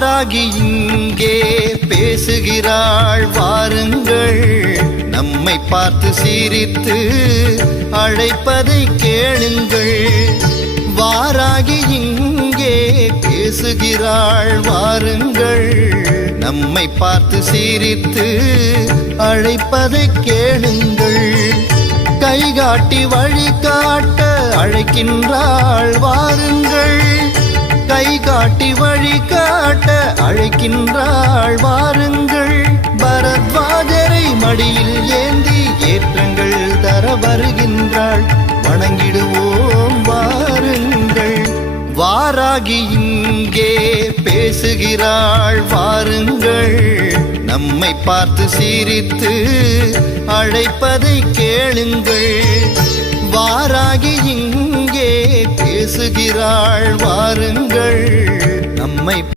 வாராகி இங்கே பேசுகிறாள் வாருங்கள், நம்மை பார்த்து சிரித்து அழைப்பதை கேளுங்கள். வாராகி இங்கே பேசுகிறாள் வாருங்கள், நம்மை பார்த்து சிரித்து அழைப்பதை கேளுங்கள். கைகாட்டி வழிகாட்ட அழைக்கின்றாள் வாருங்கள், கைகாட்டி வழிகாட்ட அழைக்கின்றாள் வாருங்கள். பரத்வாஜரை மடியில் ஏந்தி ஏற்றங்கள் தர வருகின்றாள், வணங்கிடுவோம் வாருங்கள். வாராகி இங்கே பேசுகிறாள் வாருங்கள், நம்மை பார்த்து சிரித்து அழைப்பதை கேளுங்கள். வாராகி இங்கே பேசுகிறாள் வாருங்கள், நம்மை